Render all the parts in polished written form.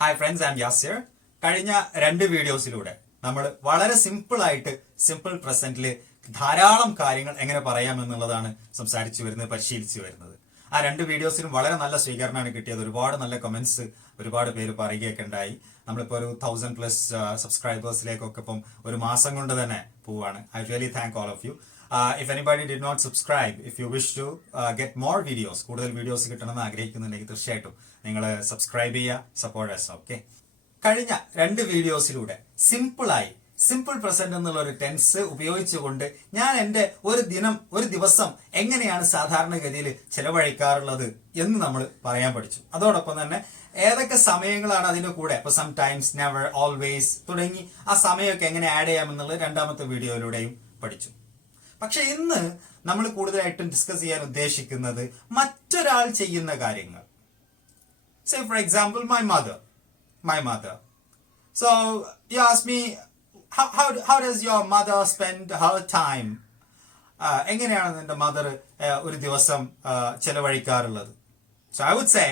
Hi friends, I am Yasir. കഴിഞ്ഞ 2 വീഡിയോസിലൂടെ നമ്മൾ വളരെ സിമ്പിൾ പ്രസന്റിൽ ധാരാളം കാര്യങ്ങൾ എങ്ങനെ പറയാമെന്നുള്ളതാണ് സംസാരിച്ചു വരുന്നത്, പരിശീലിച്ചു വരുന്നത്. ആ 2 വീഡിയോസിനും വളരെ നല്ല സ്വീകരണമാണ് കിട്ടിയത്. ഒരുപാട് നല്ല കമന്റ്സ് ഒരുപാട് പേര് പറയുകയൊക്കെ ഉണ്ടായി. നമ്മളിപ്പോൾ ഒരു 1000+ സബ്സ്ക്രൈബേഴ്സിലേക്കൊക്കെ ഇപ്പം ഒരു മാസം കൊണ്ട് തന്നെ പോവാണ്. I really thank all of you. If anybody did not subscribe, if you wish to get more videos, കൂടുതൽ വീഡിയോസ് കിട്ടണമെന്ന് ആഗ്രഹിക്കുന്നുണ്ടെങ്കിൽ തീർച്ചയായിട്ടും നിങ്ങൾ സബ്സ്ക്രൈബ് ചെയ്യുക, സപ്പോർട്ട് us. ഓക്കെ, കഴിഞ്ഞ 2 വീഡിയോസിലൂടെ സിമ്പിൾ പ്രസന്റ് എന്നുള്ള ഒരു ടെൻസ് ഉപയോഗിച്ചുകൊണ്ട് ഞാൻ എൻ്റെ ഒരു ദിവസം എങ്ങനെയാണ് സാധാരണഗതിയിൽ ചെലവഴിക്കാറുള്ളത് എന്ന് നമ്മൾ പറയാൻ പഠിച്ചു. അതോടൊപ്പം തന്നെ ഏതൊക്കെ സമയങ്ങളാണ് അതിന്റെ കൂടെ, ഇപ്പൊ സം ടൈംസ്, നെവർ, ഓൾവേസ് തുടങ്ങി ആ സമയമൊക്കെ എങ്ങനെ ആഡ് ചെയ്യാമെന്നുള്ളത് 2ാമത്തെ വീഡിയോയിലൂടെയും പഠിച്ചു. പക്ഷെ ഇന്ന് നമ്മൾ കൂടുതലായിട്ടും ഡിസ്കസ് ചെയ്യാൻ ഉദ്ദേശിക്കുന്നത് മറ്റൊരാൾ ചെയ്യുന്ന കാര്യങ്ങൾ. Say for example, my mother. So you ask me, how does your mother spend her time? എങ്ങനെയാണ് നിന്റെ മദർ ഒരു ദിവസം ചെലവഴിക്കാറുള്ളത്? So I would say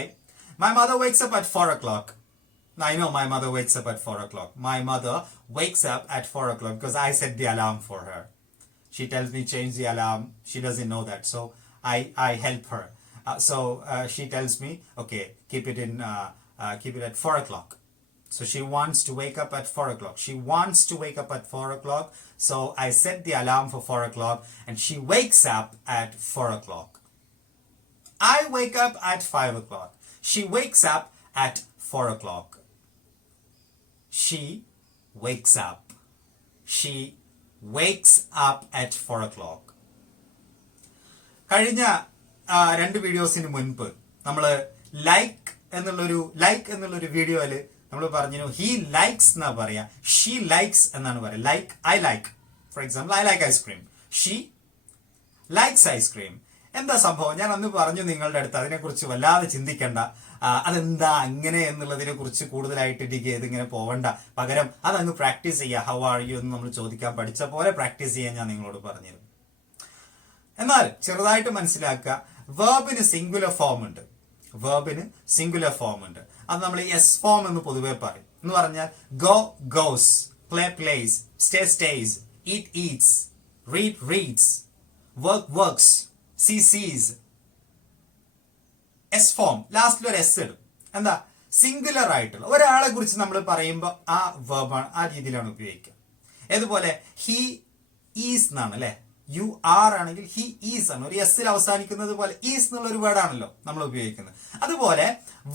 my mother wakes up at 4 o'clock. Now, I know my mother wakes up at 4 o'clock. My mother wakes up at 4 o'clock because I set the alarm for her. She tells me change the alarm. She doesn't know that, so I help her. So she tells me, okay, keep it at 4 o'clock. So she wants to wake up at 4 o'clock. So I set the alarm for 4 o'clock, and she wakes up at 4 o'clock. I wake up at 5 o'clock. She wakes up at 4 o'clock. She wakes up at 4 o'clock. കഴിഞ്ഞ 2 വീഡിയോസിന് മുൻപ് നമ്മൾ like എന്നുള്ളൊരു വീഡിയോയില് നമ്മൾ പറഞ്ഞു he likes എന്നാ പറയാ, she likes എന്നാണ് പറയാ. Like, I like, for example, I like ice cream, she likes ice cream. എന്താ സംഭവം? ഞാൻ അന്ന് പറഞ്ഞു നിങ്ങളുടെ അടുത്ത് അതിനെക്കുറിച്ച് വല്ലാതെ ചിന്തിക്കേണ്ട, അതെന്താ അങ്ങനെ എന്നുള്ളതിനെ കുറിച്ച് കൂടുതലായിട്ട് ഡിഗ് ചെയ്ത് ഇങ്ങനെ പോവണ്ട, പകരം അതങ്ങ് പ്രാക്ടീസ് ചെയ്യുക. ഹൗ ആർ യു എന്ന് നമ്മൾ ചോദിക്കാൻ പഠിച്ച പോലെ പ്രാക്ടീസ് ചെയ്യാൻ ഞാൻ നിങ്ങളോട് പറഞ്ഞിരുന്നു. എന്നാൽ ചെറുതായിട്ട് മനസ്സിലാക്കുക, വെർബിന് സിംഗുലർ ഫോം ഉണ്ട്. അത് നമ്മൾ എസ് ഫോം എന്ന് പൊതുവെ പറയും. എന്ന് പറഞ്ഞാൽ go goes, play plays, stay stays, eat eats, read reads, work works, see sees. S form, ലാസ്റ്റിൽ ഒരു എസ് ഇടും. എന്താ? സിംഗുലർ ആയിട്ടുള്ള ഒരാളെ കുറിച്ച് നമ്മൾ പറയുമ്പോൾ ആ വെർബാണ്, ആ രീതിയിലാണ് ഉപയോഗിക്കുക. ഏതുപോലെ ഹി ഈസ് എന്നാണ് അല്ലെ, യു ആർ ആണെങ്കിൽ ഹി ഈസ് ആണ്, ഒരു എസ്സിൽ അവസാനിക്കുന്നത് പോലെ ഈസ് എന്നുള്ള ഒരു വേർഡാണല്ലോ നമ്മൾ ഉപയോഗിക്കുന്നത്. അതുപോലെ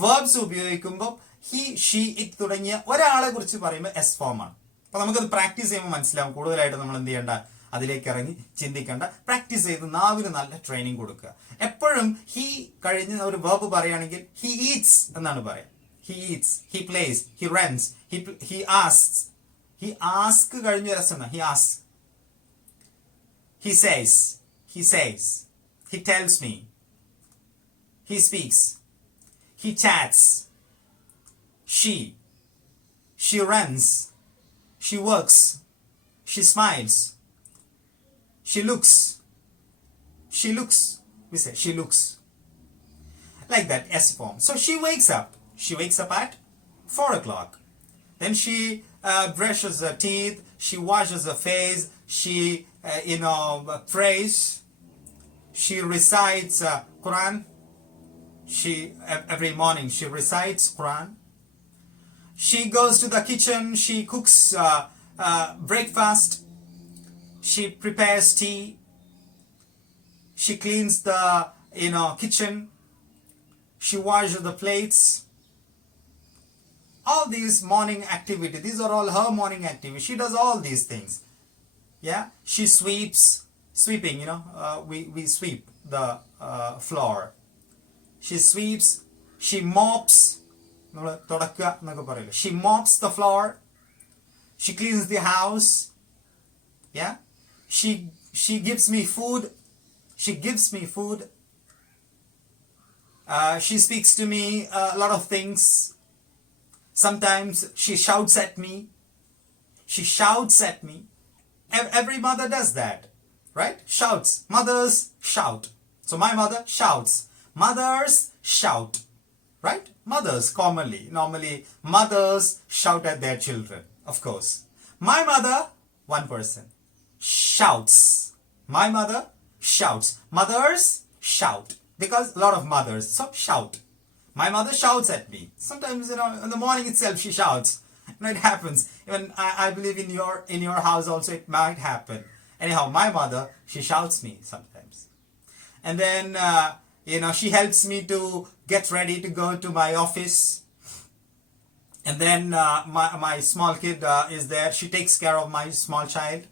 വെർബ്സ് ഉപയോഗിക്കുമ്പോൾ ഹി, ഷീ, ഇറ്റ് തുടങ്ങിയ ഒരാളെ കുറിച്ച് പറയുമ്പോൾ എസ് ഫോം ആണ്. അപ്പൊ നമുക്കത് പ്രാക്ടീസ് ചെയ്യുമ്പോൾ മനസ്സിലാവും. കൂടുതലായിട്ട് നമ്മൾ എന്ത് ചെയ്യേണ്ട, അതിലേക്ക് ഇറങ്ങി ചിന്തിക്കേണ്ട, പ്രാക്ടീസ് ചെയ്ത് നാവിന് നല്ല ട്രെയിനിങ് കൊടുക്കുക. എപ്പോഴും ഹി കഴിഞ്ഞ് ഒരു വെർബ് പറയുകയാണെങ്കിൽ ഹി ഈറ്റ്സ് എന്നാണ് പറയാം. He Eats, he place, he runs, he asks. He ask കഴിഞ്ഞ രസം, he ask. He says, he tells me, he speaks, he chats, she runs, she works, she smiles, she looks, we say she looks. Like that, S form. So she wakes up at 4 o'clock. Then she brushes her teeth, she washes her face, she prays, she recites Quran. Every morning she recites Quran. She goes to the kitchen, she cooks breakfast, she prepares tea, she cleans the kitchen, she washes the plates. All these morning activities, these are all her morning activities. She does all these things. Yeah, she sweeping, we sweep the floor. She sweeps, she mops, she mops the floor, she cleans the house. Yeah, she gives me food, she speaks to me a lot of things. Sometimes she shouts at me. Every mother does that, right? Shouts. Mothers shout. So my mother shouts. Mothers shout, right? mothers normally mothers shout at their children, of course. My mother, one person, shouts. My mother shouts. Mothers shout because a lot of mothers so shout. My mother shouts at me. Sometimes, in the morning itself she shouts. It happens. Even I believe in your house also it might happen. Anyhow, my mother, she shouts me sometimes. And then, she helps me to get ready to go to my office. And then my small kid is there. She takes care of my small child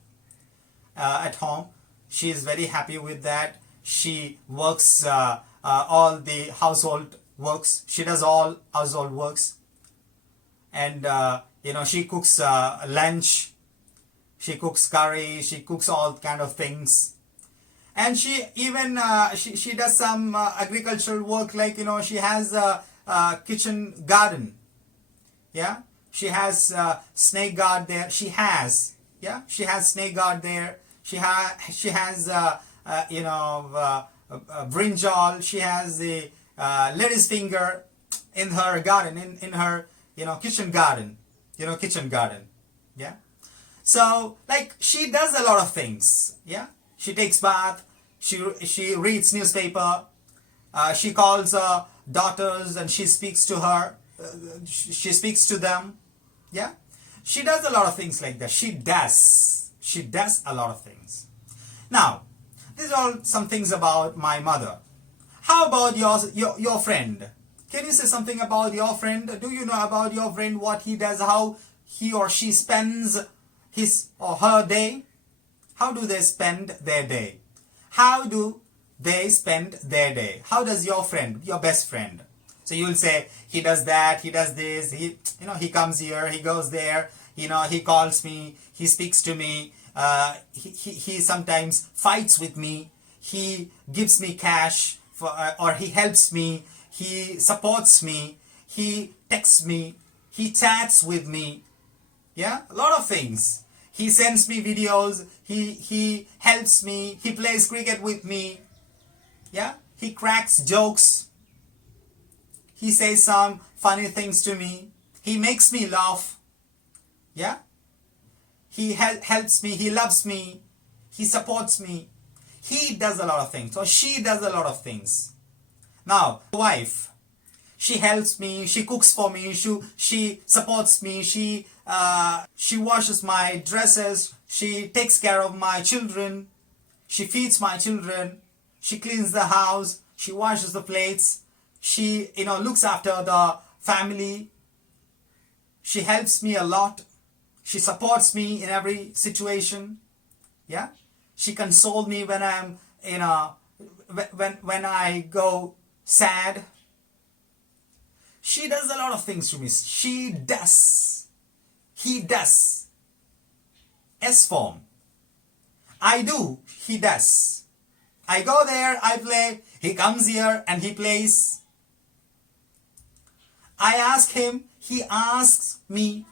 at home. She is very happy with that. She works all the household works. She does all household works. And, she cooks lunch. She cooks curry. She cooks all kind of things. And she even she does some agricultural work, like she has a kitchen garden. Yeah, she has snake guard there. She has snake guard there. She has brinjal. She has the lady's finger in her garden, in her kitchen garden. Kitchen garden. Yeah. So like she does a lot of things. Yeah. She takes bath. She reads newspaper. She calls her daughters and she speaks to her. She speaks to them. Yeah. She does a lot of things like that. She does a lot of things. Now, these are all some things about my mother. How about your friend? Can you say something about your friend? Do you know about your friend, what he does, how he or she spends his or her day? How do they spend their day? How do they spend their day? How does your friend, your best friend? So you will say, he does that, he does this, he comes here, he goes there, he calls me, he speaks to me, he sometimes fights with me, he gives me cash, or he helps me, he supports me, he texts me, he chats with me. Yeah, a lot of things. He sends me videos, he helps me, he plays cricket with me. Yeah, he cracks jokes. He says some funny things to me. He makes me laugh. Yeah, he helps me, he loves me, he supports me. He does a lot of things, or she does a lot of things. Now, wife, she helps me, she cooks for me, she supports me, she washes my dresses, she takes care of my children, she feeds my children, she cleans the house, she washes the plates, she looks after the family, she helps me a lot, she supports me in every situation. Yeah, she consoles me when I'm when I go sad. She does a lot of things to me. She does. He does. S form. I do. He does. I go there, I play. He comes here and he plays. I ask him, he asks me.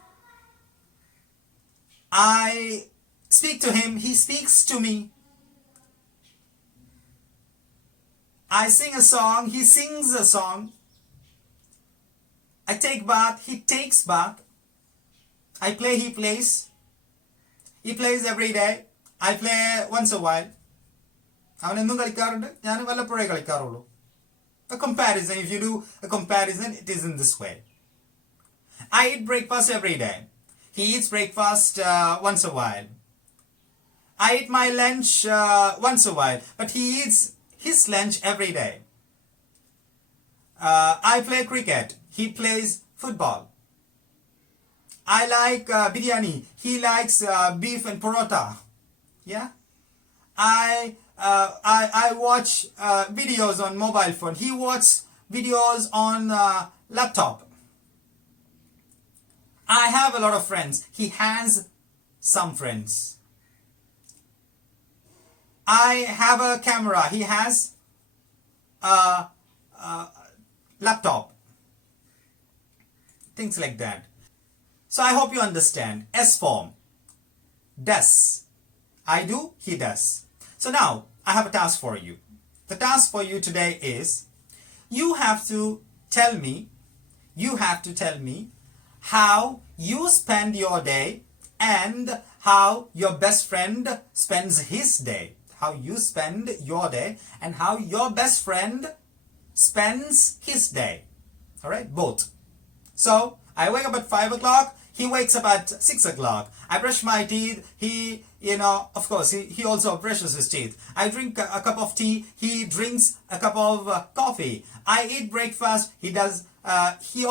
I speak to him, he speaks to me. I sing a song, he sings a song. I take bath, he takes bath. I play, he plays. He plays every day. I play once a while. അവനെന്നും കളിക്കാറുണ്ട്, ഞാൻ വല്ലപ്പോഴേ കളിക്കാറുള്ളൂ. A comparison, if you do a comparison, it is in this way. I eat breakfast every day. He eats breakfast once a while. I eat my lunch once a while, but he eats his lunch every day. I play cricket. He plays football. I like biryani. He likes beef and parota. Yeah. I watch videos on mobile phone. He watches videos on laptop. I have a lot of friends. He has some friends. I have a camera. He has a laptop. Things like that. So I hope you understand. S form. Does. I do, he does. So now, I have a task for you. The task for you today is, you have to tell me you have to tell me how you spend your day and how your best friend spends his day. How you spend your day and how your best friend spends his day. All right, both. So I wake up at 5 o'clock. He wakes up at 6 o'clock. I brush my teeth. He, of course, he also brushes his teeth. I drink a cup of tea. He drinks a cup of coffee. I eat breakfast. He does, he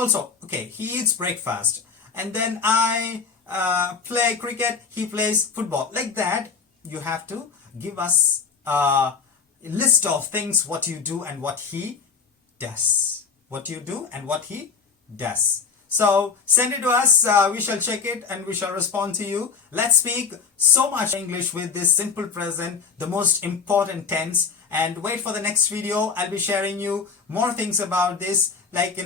eats breakfast. And then I play cricket. He plays football. Like that, you have to give us a list of things, what you do and what he does. What you do and what he does. So send it to us, we shall check it and we shall respond to you. Let's speak so much English with this simple present, the most important tense. And wait for the next video. I'll be sharing you more things about this. Like,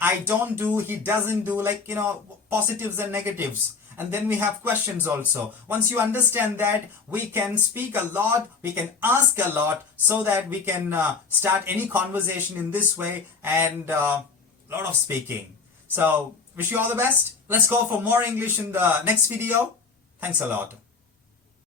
I don't do, he doesn't do, like, positives and negatives. And then we have questions also. Once you understand that, we can speak a lot, we can ask a lot, so that we can start any conversation in this way, and a lot of speaking. So, wish you all the best. Let's go for more English in the next video. Thanks a lot.